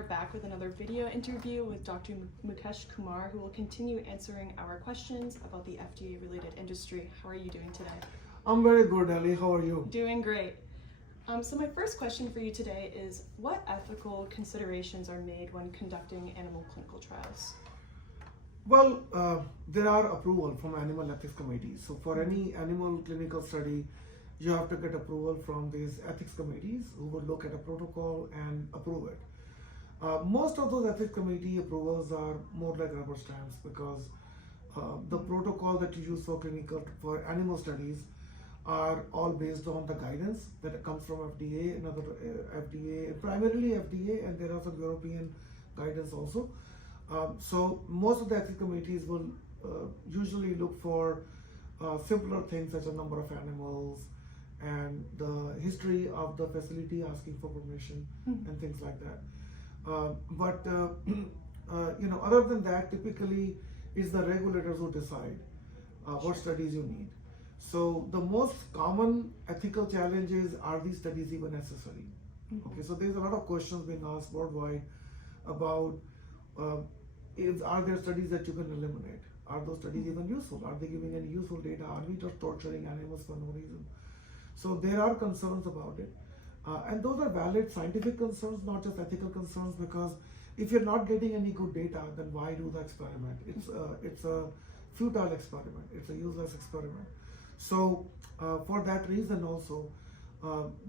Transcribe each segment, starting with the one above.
are back with another video interview with Dr. Mukesh Kumar, who will continue answering our questions about the FDA-related industry. How are you doing today? I'm very good, Ali. How are you? Doing great. So my first question for you today is, what ethical considerations are made when conducting animal clinical trials? Well, there are approval from animal ethics committees. So for any animal clinical study, you have to get approval from these ethics committees who will look at a protocol and approve it. Most of those ethics committee approvals are more like rubber stamps because the protocol that you use for animal studies are all based on the guidance that comes from FDA and other FDA, primarily FDA, and there are some European guidance also. So most of the ethics committees will usually look for simpler things such as number of animals and the history of the facility asking for permission and things like that. Other than that, typically it's the regulators who decide what studies you need. So the most common ethical challenges, are these studies even necessary? Okay, so there's a lot of questions being asked worldwide about are there studies that you can eliminate? Are those studies even useful? Are they giving any useful data? Are we just torturing animals for no reason? So there are concerns about it. And those are valid scientific concerns, not just ethical concerns, because if you're not getting any good data, then why do the experiment? It's a futile experiment. It's a useless experiment. So for that reason also,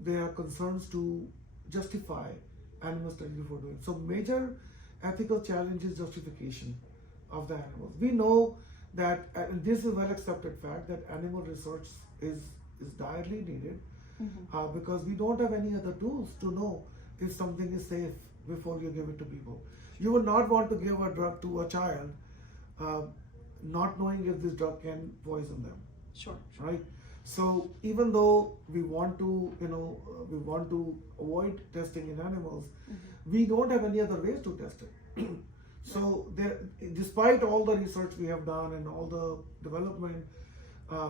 there are concerns to justify animal studies before doing. So major ethical challenge is justification of the animals. We know that, and this is a well accepted fact, that animal research is direly needed because we don't have any other tools to know if something is safe before you give it to people. You would not want to give a drug to a child not knowing if this drug can poison them. Sure. Right? So even though we want to, avoid testing in animals, we don't have any other ways to test it. So despite all the research we have done and all the development,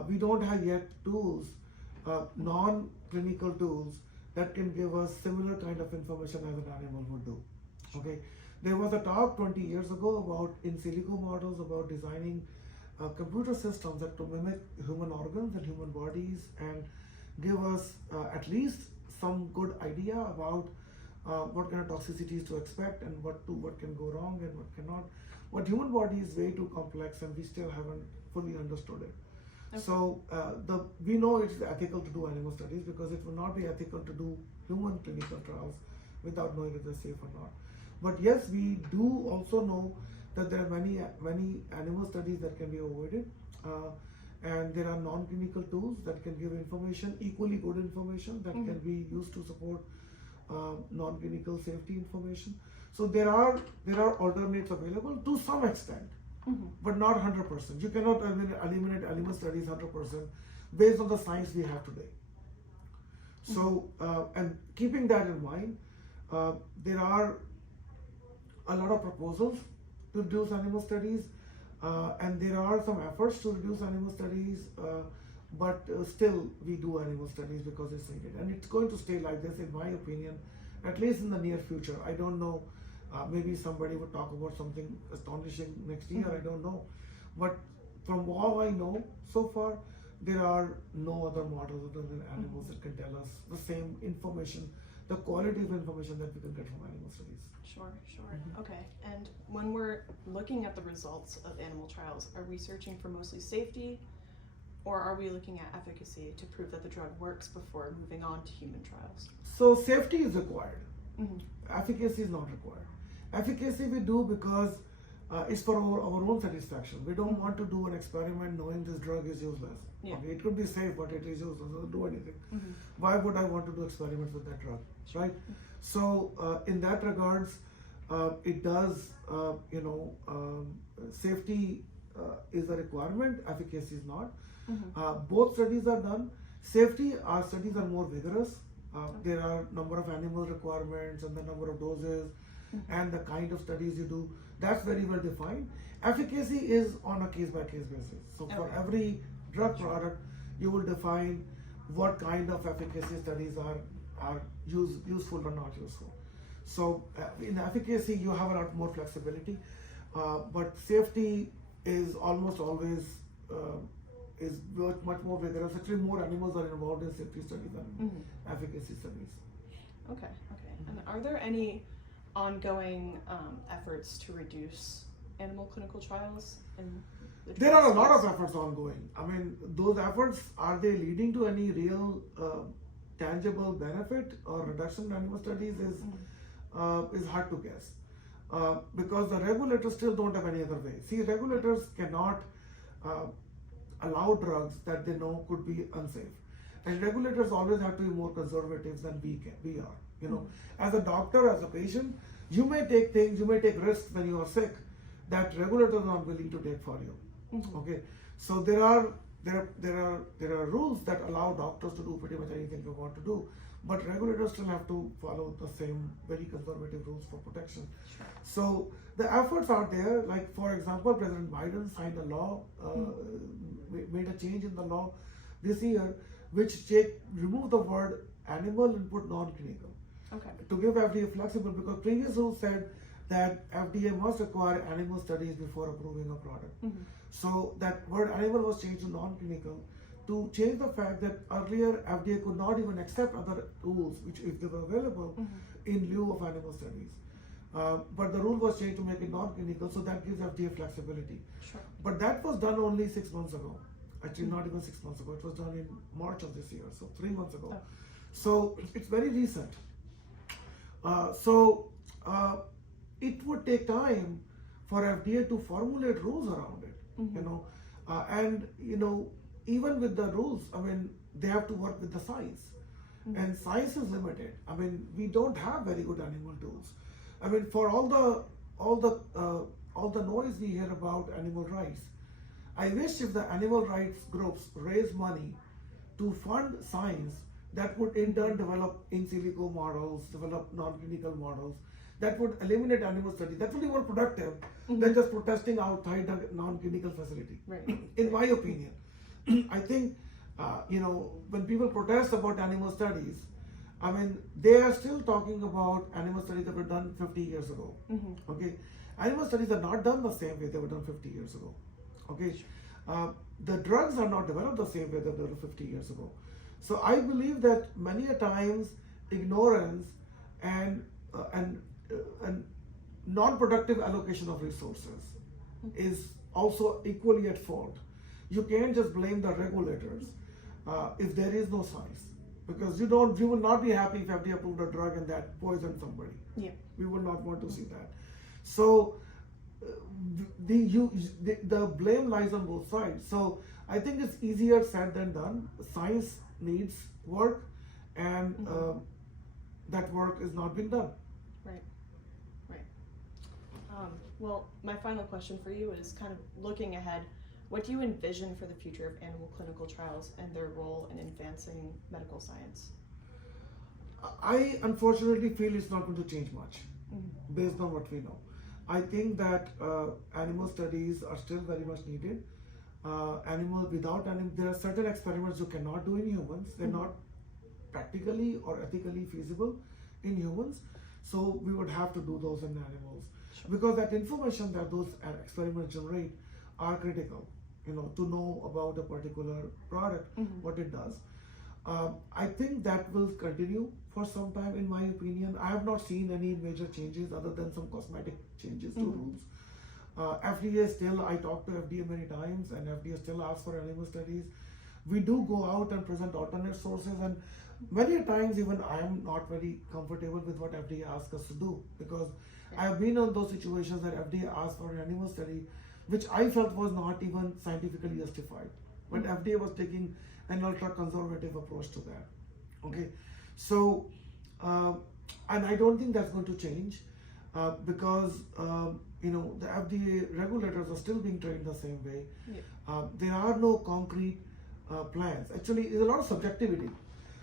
we don't have yet tools, non-clinical tools that can give us similar kind of information as an animal would do. Okay, there was a talk 20 years ago about in silico models about designing computer systems that to mimic human organs and human bodies and give us at least some good idea about what kind of toxicities to expect and what can go wrong and what cannot. But human body is way too complex and we still haven't fully understood it. Okay. So we know it's ethical to do animal studies because it will not be ethical to do human clinical trials without knowing if they're safe or not. But yes, we do also know that there are many animal studies that can be avoided, and there are non-clinical tools that can give information, equally good information that can be used to support non-clinical safety information. So there are alternates available to some extent, but not 100%. You cannot eliminate animal studies 100% based on the science we have today. So and keeping that in mind, there are a lot of proposals to reduce animal studies, and there are some efforts to reduce animal studies, but still we do animal studies because it's needed, and it's going to stay like this, in my opinion, at least in the near future. I don't know, maybe somebody would talk about something astonishing next year, I don't know, but from all I know so far, there are no other models other than animals that can tell us the same information, the quality of information that we can get from animal studies. Sure. Okay, and when we're looking at the results of animal trials, are we searching for mostly safety, or are we looking at efficacy to prove that the drug works before moving on to human trials? So safety is required. Efficacy is not required. Efficacy we do because it's for our own satisfaction. We don't want to do an experiment knowing this drug is useless. Yeah. Okay, it could be safe, but it is useless. It doesn't do anything. Why would I want to do experiments with that drug, right? So in that regards, it does, safety is a requirement, efficacy is not. Both studies are done. Safety, our studies are more vigorous. There are number of animal requirements and the number of doses and the kind of studies you do. That's very well defined. Efficacy is on a case-by-case basis. So for every drug product, you will define what kind of efficacy studies are useful or not useful. So in efficacy, you have a lot more flexibility, but safety is almost always is much more vigorous. Actually, more animals are involved in safety studies than efficacy studies. Okay. And are there any ongoing efforts to reduce animal clinical trials? There are a lot of efforts ongoing. I mean, those efforts, are they leading to any real tangible benefit or reduction in animal studies is hard to guess. Because the regulators still don't have any other way. See, regulators cannot allow drugs that they know could be unsafe. And regulators always have to be more conservative than we are. You know, as a doctor, as a patient, you may take things, you may take risks when you are sick that regulators are not willing to take for you. Okay, so there are rules that allow doctors to do pretty much anything they want to do, but regulators still have to follow the same very conservative rules for protection. Sure. So the efforts are there. Like for example, President Biden signed a law, made a change in the law this year, which remove the word animal and put non-clinical. Okay. To give FDA flexible, because previous rules said that FDA must require animal studies before approving a product. So that word animal was changed to non-clinical to change the fact that earlier FDA could not even accept other tools, which if they were available, in lieu of animal studies. But the rule was changed to make it non-clinical, so that gives FDA flexibility. Sure. But that was done only 6 months ago. Actually, not even 6 months ago. It was done in March of this year, so 3 months ago. So it's very recent. It would take time for FDA to formulate rules around it. You know, and you know, even with the rules, I mean, they have to work with the science, and science is limited. I mean, we don't have very good animal tools. I mean, for all the noise we hear about animal rights, I wish if the animal rights groups raise money to fund science that would in turn develop in silico models, develop non-clinical models, that would eliminate animal studies. That would be more productive than just protesting outside the non-clinical facility. Right. In my opinion, I think you know, when people protest about animal studies, I mean, they are still talking about animal studies that were done 50 years ago. Okay, animal studies are not done the same way they were done 50 years ago. Okay, the drugs are not developed the same way that they were 50 years ago. So I believe that many a times ignorance and non-productive allocation of resources is also equally at fault. You can't just blame the regulators if there is no science, because you will not be happy if FDA approved a drug and that poisoned somebody. Yeah. We would not want to see that. So the blame lies on both sides. So I think it's easier said than done. Science needs work, and that work is not being done. Right. Well, my final question for you is kind of looking ahead. What do you envision for the future of animal clinical trials and their role in advancing medical science? I unfortunately feel it's not going to change much based on what we know. I think that animal studies are still very much needed. There are certain experiments you cannot do in humans. They're not practically or ethically feasible in humans. So we would have to do those in animals, because that information that those experiments generate are critical, you know, to know about a particular product, what it does. I think that will continue for some time, in my opinion. I have not seen any major changes other than some cosmetic changes to rules. FDA still, I talk to FDA many times, and FDA still asks for animal studies. We do go out and present alternate sources, and many times even I am not very comfortable with what FDA asks us to do, because I have been in those situations that FDA asked for an animal study which I felt was not even scientifically justified, but FDA was taking an ultra conservative approach to that. Okay, so and I don't think that's going to change, because you know, the FDA regulators are still being trained the same way. There are no concrete plans. Actually, there's a lot of subjectivity.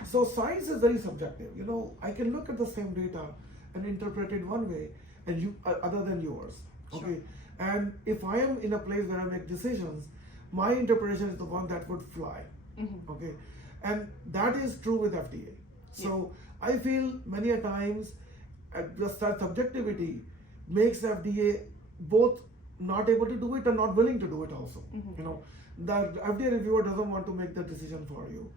So science is very subjective. You know, I can look at the same data and interpret it one way, and you other than yours. Okay, Sure. and if I am in a place where I make decisions, my interpretation is the one that would fly. Okay, and that is true with FDA. So I feel many a times just that subjectivity makes FDA both not able to do it and not willing to do it also. You know, the FDA reviewer doesn't want to make the decision for you.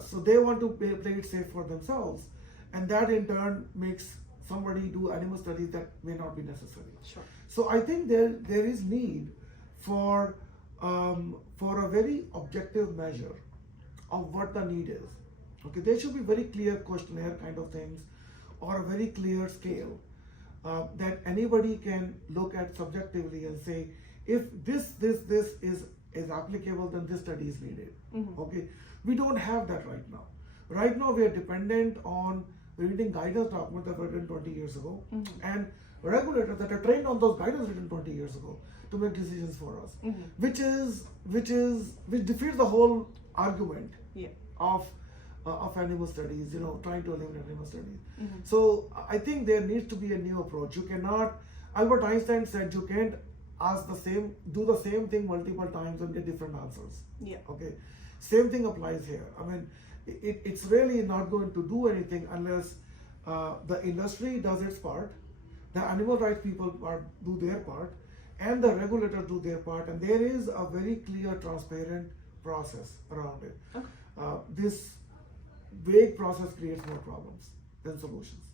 So they want to play it safe for themselves, and that in turn makes somebody do animal studies that may not be necessary. Sure. So I think there is need for a very objective measure of what the need is. Okay, there should be very clear questionnaire kind of things, or a very clear scale that anybody can look at subjectively and say, if this is applicable, then this study is needed. Okay, we don't have that right now. Right now we are dependent on reading guidance documents that were written 20 years ago, and regulators that are trained on those guidance written 20 years ago to make decisions for us, which defeats the whole argument of animal studies, you know, trying to eliminate animal studies. So I think there needs to be a new approach. You cannot, Albert Einstein said, you can't do the same thing multiple times and get different answers. Okay, same thing applies here. I mean, it's really not going to do anything unless the industry does its part, the animal rights people do their part, and the regulators do their part, and there is a very clear, transparent process around it. This vague process creates more problems than solutions.